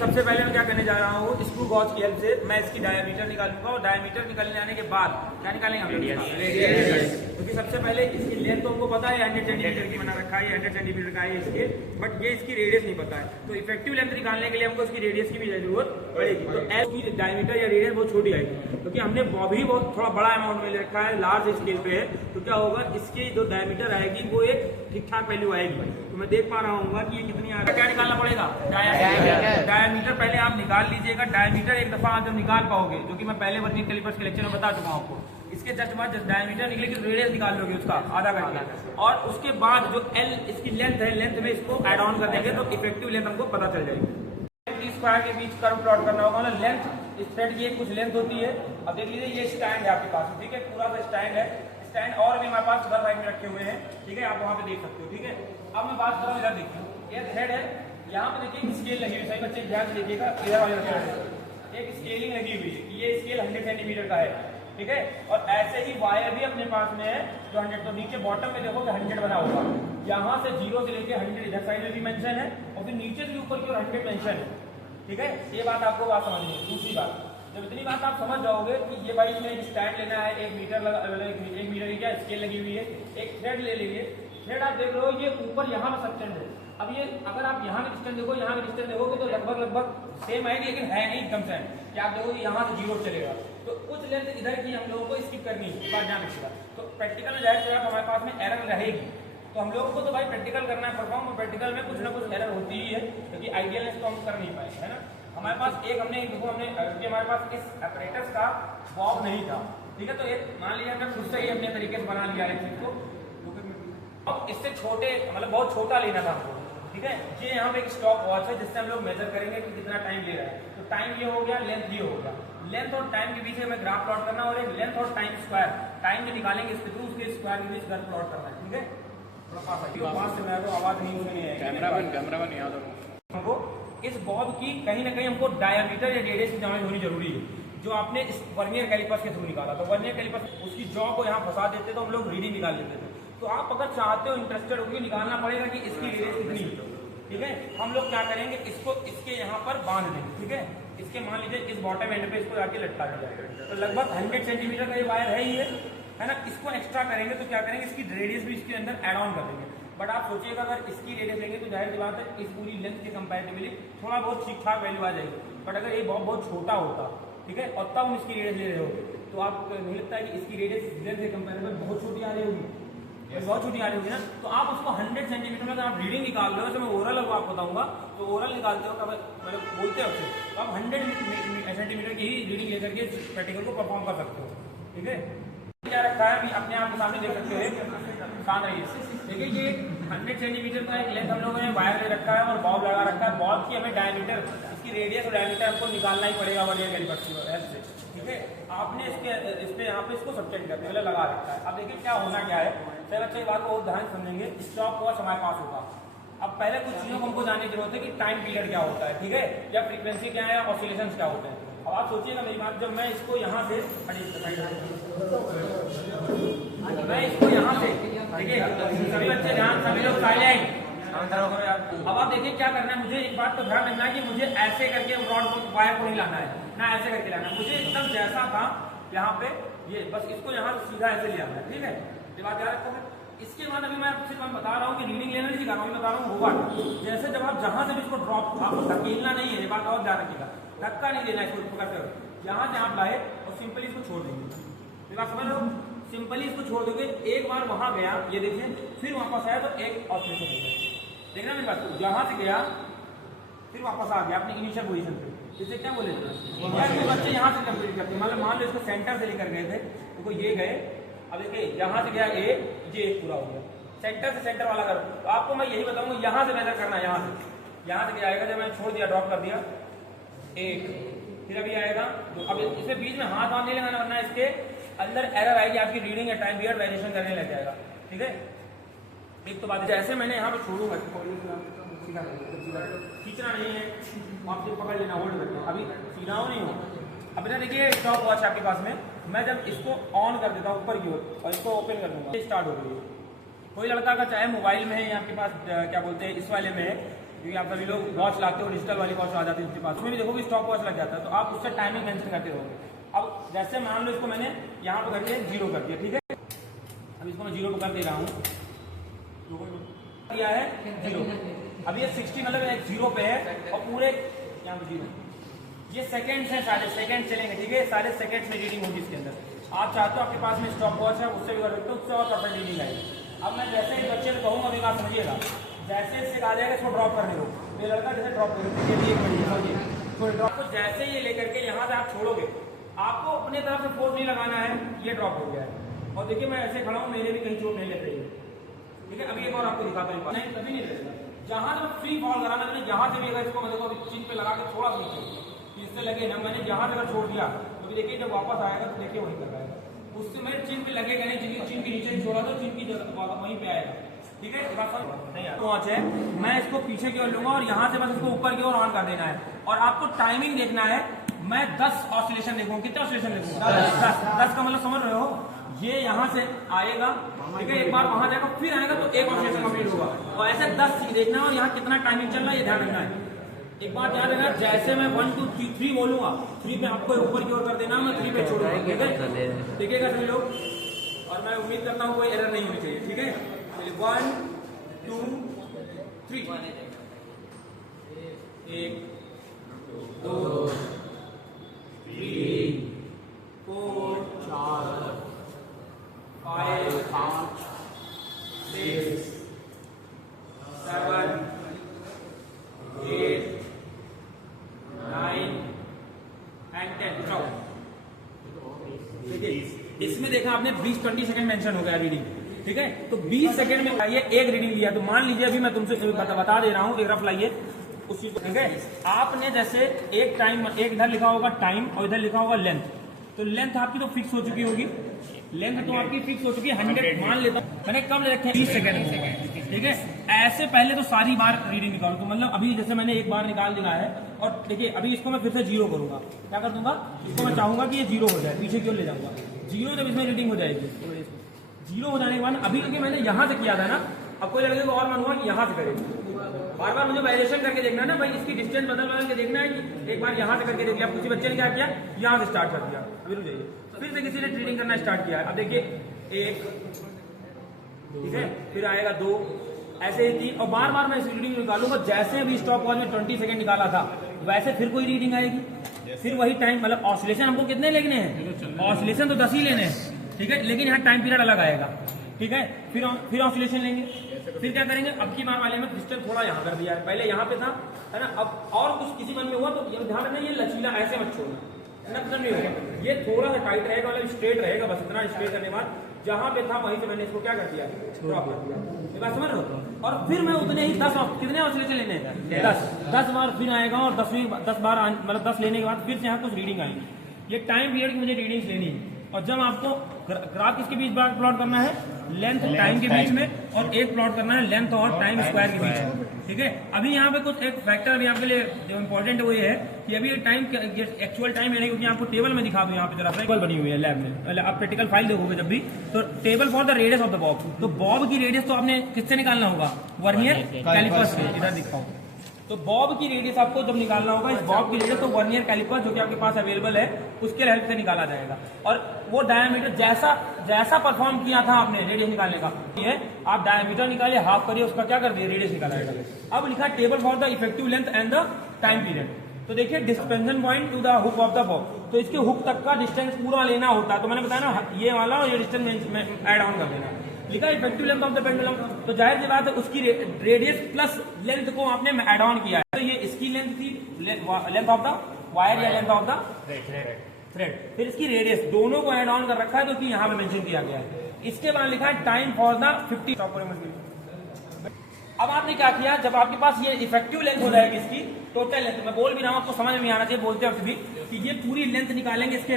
सबसे पहले मैं क्या करने जा रहा हूँ, स्क्रू गॉज की हेल्प से मैं इसकी डायमीटर निकालूंगा और डायमीटर निकलने आने के बाद क्या निकालेंगे हम रेडियस। क्योंकि सबसे पहले इसकी लेंथ तो हमको पता है 100 सेंटीमीटर की बना रखा है, 100 सेंटीमीटर का है इसके, बट ये इसकी रेडियस नहीं पता है। तो इफेक्टिव लेंथ निकालने के लिए हमको इसकी रेडियस की भी जरूरत पड़ेगी। तो एल की डायमीटर या रेडियस बहुत छोटी आएगी, क्योंकि हमने भी बहुत थोड़ा बड़ा अमाउंट में ले रखा है, लार्ज स्केल पे है। तो क्या होगा, इसकी जो डायमीटर आएगी वो एक ठीक ठाक वैल्यू आएगी। तो मैं देख पा रहा हूँ कि ये कितनी आ रहा है। क्या निकालना पड़ेगा, डायमीटर पहले आप निकाल लीजिएगा। डायमीटर एक दफा आप जब निकाल पाओगे, जो कि मैं पहले वर्किंग कैलिपर्स के लेक्चर में बता चुका हूँ आपको, इसके जस्ट बाद डायमीटर निकलेगी, रेडियस निकाल लोगे उसका आधा करके, और उसके बाद जो एल इसकी लेंथ है, लेंथ में इसको ऐड ऑन कर देंगे तो इफेक्टिव लेंथ हमको पता चल जाएगी। स्क्वायर के बीच कर्व प्लॉट करना होगा, मतलब लेंथ इस थ्रेड की एक कुछ लेंथ होती है। अब देख लीजिए ये स्टैंड है आपके पास, ठीक है, पूरा सा स्टैंड है। स्टैंड और भी हमारे पास उधर साइड में रखे हुए हैं, ठीक है, आप वहाँ पे देख सकते हो, ठीक है। अब मैं बात करूँ, इधर देखिए ये थ्रेड है, यहाँ पे देखिए स्केल लगी हुई है, सही बच्चे ध्यान से देखिएगा, इधर वाले एक स्केलिंग लगी हुई है, ये स्केल 100 सेंटीमीटर का है, ठीक है। और ऐसे ही वायर भी अपने पास में है जो 100, तो नीचे बॉटम में देखो 100 बना होगा, यहाँ से 0 से लेके 100 इधर साइड में भी मेंशन है, और फिर नीचे से ऊपर की ओर 100 मेंशन है, ठीक है। ये बात आपको बात समझनी है। दूसरी बात, जब इतनी बात आप समझ जाओगे कि ये भाई इसमें एक स्टैंड लेना है, 1 मीटर लगा, 1 मीटर की क्या स्केल लगी हुई है, एक थ्रेड ले लीजिए। थ्रेड आप देख रहे हो ये ऊपर यहाँ पे सबटेंड है। अब ये अगर आप यहाँ की डिस्टेंस देखो, यहाँ की डिस्टेंस देखोगे तो लगभग सेम आएगी, लेकिन है नहीं एकदम सेम। क्या आप देखोगे यहाँ से 0 चलेगा, तो कुछ लेंथ इधर की हम लोगों को स्किप करनी है, बात ध्यान रखिएगा। तो प्रैक्टिकल में जाहिर है हमारे पास में एरर रहेगी, तो हम लोगों को तो भाई प्रैक्टिकल करना है, परफॉर्म, और प्रैक्टिकल में कुछ ना कुछ एरर होती ही है, क्योंकि आइडियलनेस तो हम कर नहीं पाएंगे, है ना। हमारे पास एक हमने देखो हमारे पास इस ऑपरेटर्स का बॉब नहीं था, ठीक है। तो एक मान लीजिए हमने खुद से ही अपने तरीके से बना लिया है चीज को। अब इससे छोटे, मतलब बहुत छोटा लेना था हमको, ठीक है। ये यहाँ पे एक स्टॉप वॉच है जिससे हम लोग मेजर करेंगे कि कितना टाइम ले रहा है। तो टाइम ये हो गया, लेंथ ये हो गया। लेंथ और टाइम के बीच में ग्राफ प्लॉट करना, और एक लेंथ और टाइम स्क्वायर, टाइम जो निकालेंगे इसके थ्रू उसके स्क्वायर के बीच ग्राफ प्लॉट करना है, ठीक है। थोड़ा पास से मैं तो आवाज नहीं सुनी है, कैमरामैन याद हमको इस बॉब की कहीं ना कहीं हमको डायमीटर या रेडियस की जानकारी होनी जरूरी है, जो आपने इस वर्नियर कैलिपर्स के थ्रू निकाला। तो वर्नियर कैलिपर्स उसकी जॉ को यहाँ फंसा देते तो हम लोग रीडिंग निकाल लेते थे। तो आप अगर चाहते हो, इंटरेस्टेड हो, निकालना पड़ेगा कि इसकी रेडियस कितनी है, ठीक है। हम लोग क्या करेंगे, इसको इसके यहाँ पर बांध देंगे, ठीक है। इसके मान लीजिए इस बॉटम एंड पे इसको जाके लटका दिया जाएगा, तो लगभग 100 सेंटीमीटर का ये वायर है ही है ना। इसको एक्स्ट्रा करेंगे तो क्या करेंगे, इसकी रेडियस भी इसके अंदर एड ऑन कर देंगे। बट आप सोचिएगा अगर इसकी रेडियस लेंगे तो जाहिर सी बात है इस पूरी लेंथ के कंपैरेटिवली थोड़ा बहुत ठीक ठाक वैल्यू आ जाएगी। बट अगर ये बहुत छोटा होता, ठीक है, और तब हम इसकी रेडियस ले रहे होते, तो आपको नहीं लगता है कि इसकी रेडियस लेंथ के कंपैरेटिव बहुत छोटी आ रही होगी, बहुत छोटी आ रही होगी ना। तो आप उसको 100 सेंटीमीटर में अगर आप रीडिंग निकाल रहे हो, तो मैं ओरल आपको बताऊंगा, तो ओरल निकालते हो मतलब बोलते हो तो आप 100 सेंटीमीटर की ही रीडिंग लेकर के प्रैक्टिकल को परफॉर्म कर सकते हो, ठीक है। क्या रखा है अभी अपने आप के सामने देख सकते हो, शांत रहिए। देखिए ये 100 सेंटीमीटर का एक लेंथ हम लोगों ने वायर ले रखा है और बॉब लगा रखा है। बॉब की हमें डायमीटर, इसकी रेडियस और डायमीटर हमको निकालना ही पड़ेगा वर्नियर कैलिपर्स की हेल्प से, ठीक है। आपने इस पे यहाँ पे इसको सब्जेक्ट करके पहले लगा रखा है। अब देखिए क्या होना क्या है, पहले बच्चे बात को ध्यान समझेंगे। स्टॉप वॉच हमारे पास होगा। अब पहले कुछ चीजों को हमको जानने की जरूरत है कि टाइम पीरियड क्या होता है, ठीक है, या फ्रीक्वेंसी क्या है, या ऑसिलेशंस क्या होते हैं। अब आप सोचिएगा मेरी बात, जब मैं इसको यहाँ से मैं इसको यहाँ से, देखिए सभी बच्चे ध्यान, सभी लोग साइलेंट। अब आप देखिए क्या करना है, मुझे एक बात तो ध्यान रखना है कि मुझे ऐसे करके रॉड को, वायर को नहीं लाना है ना, ऐसे करके लाना है। मुझे एकदम जैसा था यहाँ पे, ये बस इसको यहाँ से सीधा ऐसे ले आना है, ठीक है। ये बात याद रखो। इसके बाद अभी मैं सिर्फ बता रहा हूँ कि रीडिंग लेना नहीं सिखा रहा हूँ, बता रहा हूँ होगा जैसे जब आप जहाँ से भी इसको ड्रॉप, आपको धकेलना नहीं है, ये बात और ध्यान रखिएगा, धक्का नहीं देना इसको पकड़ते हुए। यहाँ से आप लाए और सिंपली इसको छोड़ देंगे, ये बात समझ लो। सिंपली इसको छोड़ दोगे, एक बार वहां गया, ये देखिए, फिर वापस आया तो एक ऑसिलेशन हो गया, देखना मेरी बात। जहां से गया फिर वापस आ गया अपनी इनिशियल पोजीशन पे, इसे क्या बोले बच्चे यहाँ से कंप्लीट करते हैं। मतलब मान लो इसको सेंटर से लेकर गए थे, देखो ये गए, अब देखिए यहाँ से गया ये पूरा हो गया, सेंटर से सेंटर वाला करो। तो आपको मैं यही बताऊंगा, यहाँ से मेजर करना है, यहाँ से क्या आएगा, जब मैंने छोड़ दिया, ड्रॉप कर दिया, एक, फिर अभी आएगा तो अब इसमें बीच में हाथ नहीं लगाना, वरना इसके अंदर एरर आएगी, आपकी रीडिंग या टाइम पीरियड वेरिएशन करने लग जाएगा, ठीक है। एक तो बात जैसे मैंने यहाँ पे छोड़ूंगा, खींचना नहीं है, आप सिर्फ पकड़ लेना, होल्ड करना, अभी सीधा हो नहीं हो। अब ना देखिए स्टॉप वॉच आपके पास में, मैं जब इसको ऑन कर देता हूँ ऊपर की ओर और इसको ओपन कर दूंगा, स्टार्ट हो गई है। कोई लड़का का चाहे मोबाइल में है या आपके पास क्या बोलते हैं इस वाले में है, क्योंकि आप सभी लोग वॉच लाते हो, डिजिटल वाली वॉच आ जाती है उसके पास, उसमें भी देखोगे स्टॉप वॉच लग जाता है, तो आप उससे टाइमिंग मेंशन करते रहोगे। अब जैसे मान लो इसको मैंने यहाँ पर करके 0 कर दिया, ठीक है, अब इसको मैं 0 कर दे रहा हूँ, दिया है 0, अब ये 60 मतलब 0 पे है और पूरे यहाँ पे 0, ये सेकंड्स हैं, सारे सेकंड चलेंगे, ठीक है, सारे सेकंड्स में रीडिंग होगी इसके अंदर। आप चाहते हो आपके पास में स्टॉप वॉच है, उससे भी कर सकते हो, उससे और परफेक्ट रीडिंग आएगी। अब मैं जैसे ही बच्चे को कहूँगा, अभी बात समझिएगा, जैसे इससे कहा जाएगा इसको ड्रॉप करने दो, ये लड़का जैसे ड्रॉप करेगा, तो ड्रॉप को जैसे ये लेकर के यहाँ से आप छोड़ोगे, आपको अपने तरफ से फोर्स नहीं लगाना है, ये ड्रॉप हो गया है। और देखिए मैं ऐसे खड़ा हूँ, मेरे भी कहीं चोट नहीं लग रही है, ठीक है। अभी एक और आपको दिखाता हूँ, नहीं कभी नहीं लगेगा, जहाँ से फ्री फॉल कराना मैंने, यहाँ से भी अगर इसको मैं देखो अभी चिन पे लगा के थोड़ा सा इससे लगे ना, मैंने यहाँ से अगर छोड़ दिया तो देखिए जब वापस आएगा तो देखिए वहीं कर आएगा, उससे मेरे चिन पे लगेगा नहीं, चिन के नीचे छोड़ा तो चिन की जगह वहीं पे आएगा, ठीक है। वॉच है, मैं इसको पीछे की ओर लूंगा और यहाँ से बस इसको ऊपर की ओर ऑन कर देना है, और आपको टाइमिंग देखना है। मैं 10 ऑसिलेशन देखूंगा, कितने ऑसिलेशन देखूंगा? 10 का मतलब समझ रहे हो, ये यहाँ से आएगा, ठीक है, एक बार वहां जाएगा, फिर आएगा तो एक ऑसिलेशन कंप्लीट होगा, और ऐसे 10 देखना है, और यहाँ कितना टाइमिंग चल रहा है ये ध्यान रखना है। एक बार ध्यान रखना, जैसे मैं 1 2 3 बोलूंगा, 3 पे आपको ऊपर की ओर कर देना, मैं 3 पे छोड़ूंगा, ठीक है, देखिएगा सभी लोग, और मैं उम्मीद करता हूँ कोई एरर नहीं होनी चाहिए, ठीक है। 1 2 3, 1 2 3 4 5 6 7 8 9 and 10। जाओ, देखिए इसमें देखा आपने 20-20 सेकंड मेंशन हो गया रीडिंग, ठीक है। तो 20 सेकंड में लाइए एक रीडिंग लिया, तो मान लीजिए अभी मैं तुमसे बता दे रहा हूँ, एक रफ लाइए उस चीज को, ठीक है। आपने जैसे एक टाइम, एक इधर लिखा होगा टाइम और इधर लिखा होगा लेंथ, तो लेंथ आपकी तो फिक्स हो चुकी होगी, लेंथ तो आपकी फिक्स हो चुकी है 100 मान लेता हूँ, मैंने कम रखे 20 सेकंड, ठीक है। ऐसे पहले तो सारी बार रीडिंग निकालू, तो मतलब अभी जैसे मैंने एक बार निकाल दिया है, और देखिए अभी इसको मैं फिर से 0 करूंगा, क्या कर दूंगा, इसको मैं चाहूंगा कि ये 0 हो जाए, पीछे क्यों ले जाऊंगा 0, जब इसमें रीडिंग हो जाएगी 0 हो जाने के बाद, अभी क्योंकि मैंने यहाँ से किया था ना, अब कोई लड़के को और मन हुआ कि यहाँ से करेंगे, बार बार मुझे वेरिएशन करके देखना है ना भाई, इसकी डिस्टेंस बदल के देखना है कि एक बार यहाँ से करके देख लिया, किसी बच्चे ने क्या किया, यहाँ से स्टार्ट कर दिया, अभी रुक जाइए, फिर से किसी ने ट्रीडिंग करना स्टार्ट किया, अब देखिए 1, ठीक है, फिर आएगा 2, ऐसे ही 3, और बार बार मैं इस रीडिंग निकालूंगा, जैसे अभी स्टॉप वॉच में 20 सेकंड निकाला था, वैसे फिर कोई रीडिंग आएगी, फिर वही टाइम, मतलब ऑसिलेशन हमको कितने लेने हैं, ऑसिलेशन तो 10 ही लेने हैं, ठीक है, लेकिन यहाँ टाइम पीरियड अलग आएगा, ठीक है। फिर ऑसिलेशन लेंगे, फिर क्या करेंगे, अब की बार वाले में डिस्टेंस थोड़ा यहाँ कर दिया है, पहले यहाँ पे था, है ना, अब और कुछ किसी मन में हुआ तो ये ध्यान रखना, ये लचीला ऐसे मत छोड़ना, नक्शन नहीं होगा, ये थोड़ा सा टाइट रहेगा, मतलब स्ट्रेट रहेगा, बस इतना स्ट्रेट करने के बाद जहाँ पे था वहीं से मैंने इसको क्या कर दिया, ड्रॉप कर दिया, ये बात समझ रहे हो। और फिर मैं उतने ही 10 कितने ऑसिलेशन लेने हैं, 10 बार फिर आएगा, और 10 बार मतलब 10 लेने के बाद फिर से यहाँ कुछ रीडिंग आएगी, ये टाइम पीरियड की मुझे रीडिंग्स लेनी है। और जब आपको ग्राफ किसके बीच प्लॉट करना है, लेंथ टाइम के बीच में, और एक प्लॉट करना है लेंथ और टाइम स्क्वायर के बीच में, ठीक है। अभी यहाँ पे कुछ एक फैक्टर अभी आपके लिए जो इंपॉर्टेंट है वो ये है कि अभी टाइम एक्चुअल टाइम है, क्योंकि आपको टेबल में दिखा दूं, यहाँ पे जरा टेबल बनी हुई है लैब में, आप प्रैक्टिकल फाइल देखोगे जब भी, तो table for the radius of the Bob, तो बॉब की रेडियस तो आपने किससे निकालना होगा, वर्नियर कैलिपर से, इधर दिखाओ, तो बॉब की रेडियस आपको जब निकालना होगा, इस बॉब की रेडियस तो वर्नियर कैलिपर जो कि आपके पास अवेलेबल है उसके हेल्प से निकाला जाएगा, और वो डायमीटर जैसा परफॉर्म किया था आपने रेडियस निकालने का, ये आप डायमीटर निकालिए, हाफ करिए, उसका क्या कर दिए, रेडियस निकाला जाएगा। अब लिखा table for the effective length and the time period, तो देखिए dispensation point two the hook of the Bob, तो इसके हुक तक का डिस्टेंस पूरा लेना होता है, तो मैंने बताया ना ये वाला और ये डिस्टेंस में ऐड ऑन कर देना, लिखा effective length of the pendulum, तो जाहिर सी बात है उसकी रेडियस प्लस लेंथ को आपने ऐड ऑन किया है, तो ये इसकी लेंथ थी, लेंथ ऑफ द वायर या लेंथ ऑफ द थ्रेड, फिर इसकी रेडियस दोनों को ऐड ऑन कर रखा है, तो यहाँ पे मेंशन किया गया है। इसके बाद लिखा है टाइम फॉर द 50। अब आपने क्या किया, जब आपके पास ये इफेक्टिव लेंथ हो जाएगी, इसकी टोटल लेंथ, मैं बोल भी रहा हूँ आपको समझ में आना चाहिए बोलते वक्त भी, कि ये पूरी लेंथ निकालेंगे, इसके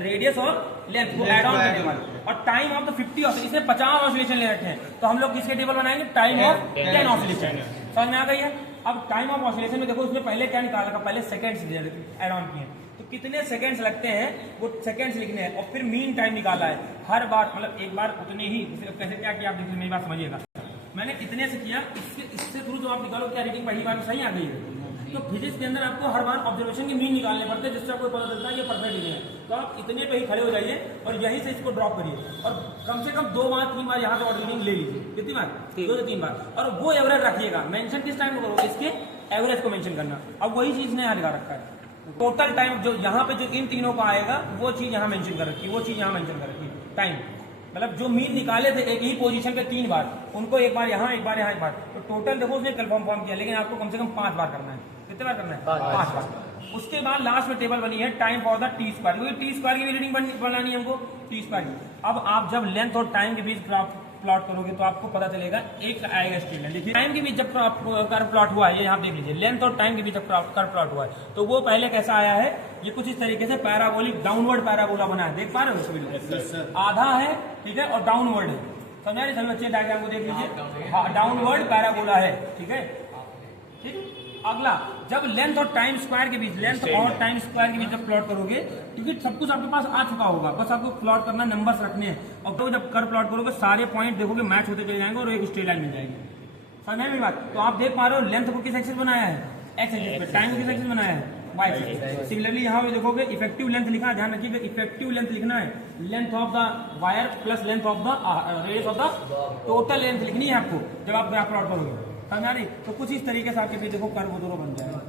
रेडियस और लेंथ को ऐड ऑन करने वाले, और टाइम ऑफ द 50 इसमें 50 ऑसिलेशन ले रखे हैं, तो हम लोग किसके टेबल बनाएंगे, टाइम ऑफ 10 ऑसिलेशन, समझ में आ गई है। अब टाइम ऑफ ऑसिलेशन में देखो उसमें पहले क्या निकाला था, पहले सेकंड्स ऐड ऑन किए, तो कितने सेकंड्स लगते हैं वो सेकंड्स लिखने हैं, और फिर मीन टाइम निकाला है, हर बार मतलब एक बार उतने ही, कैसे क्या किया आप देखिए, मेरी बात समझिएगा, मैंने इतने से किया, इससे थ्रू जो आप निकालो क्या रीडिंग पहली बार में सही आ गई है। तो फिजिक्स के अंदर आपको हर बार ऑब्जर्वेशन की मीन निकालने पड़ते हैं, जिससे आपको पता चलता है ये परफेक्ट नहीं है। तो आप इतने पे ही खड़े हो जाइए और यहीं से इसको ड्रॉप करिए और कम से कम 2 बार 3 बार यहाँ से ऑर्डर रीडिंग ले लीजिए। कितनी बार? 2 से 3 बार। और वो एवरेज रखिएगा। मेंशन किस टाइम को करो? इसके एवरेज को मेंशन करना। अब वही चीज ने यहाँ लगा रखा है। टोटल टाइम जो यहाँ पे जो इन तीनों का आएगा वो चीज यहाँ मेंशन कर रखी है, वो चीज यहाँ मेंशन कर रखी है। टाइम मतलब जो मीन निकाले थे एक ही पोजीशन पे 3 बार, उनको एक बार यहाँ, एक बार यहाँ, एक बार। तो टोटल देखो उसने कंफर्म फॉर्म किया, लेकिन आपको कम से कम 5 बार करना है। कितने बार करना है? 5 बार। उसके बाद लास्ट में टेबल बनी है time for the T square, क्योंकि टी स्क्वायर की भी रीडिंग बनानी है हमको, टी स्क्वायर की। अब आप जब लेंथ और टाइम के बीच प्लॉट करोगे तो आपको पता चलेगा एक आएगा स्ट्रेट लाइन। देखिए टाइम के बीच जब कर्व प्लॉट हुआ है, ये यहाँ देख लीजिए, लेंथ और टाइम के बीच जब कर्व प्लॉट हुआ है तो वो पहले कैसा आया है, ये कुछ इस तरीके से पैराबोलिक डाउनवर्ड पैराबोला बना है। देख पा रहे हो? आधा है, ठीक है, और डाउनवर्ड है। समझा रहे सभी बच्चे? डायग्राम को देख लीजिए, हाँ डाउनवर्ड पैराबोला है, ठीक है। ठीक है, अगला जब लेंथ और टाइम स्क्वायर के बीच, लेंथ और टाइम स्क्वायर के बीच जब प्लॉट करोगे, क्योंकि सब कुछ आपके पास आ चुका होगा, बस आपको प्लॉट करना, नंबर्स रखने हैं। और तो जब कर प्लॉट करोगे सारे पॉइंट देखोगे मैच होते चले जाएंगे और एक स्ट्रेट लाइन मिल जाएगी। समझ में बात? तो आप देख पा रहे हो लेंथ को किस एक्सिस बनाया है? एक्स एक्सिस पे। टाइम को किस एक्सिस बनाया है? Y axis. सिमिलरली यहाँ पे देखोगे इफेक्टिव लेंथ लिखा है, ध्यान रखिएगा इफेक्टिव लेंथ लिखना है। Length of the wire plus length of the radius of the total length लिखनी है आपको जब आप ग्राफ प्लॉट करोगे। समझ आ रही? तो कुछ इस तरीके से आपके देखो कर्व दोनों बन जाएगा।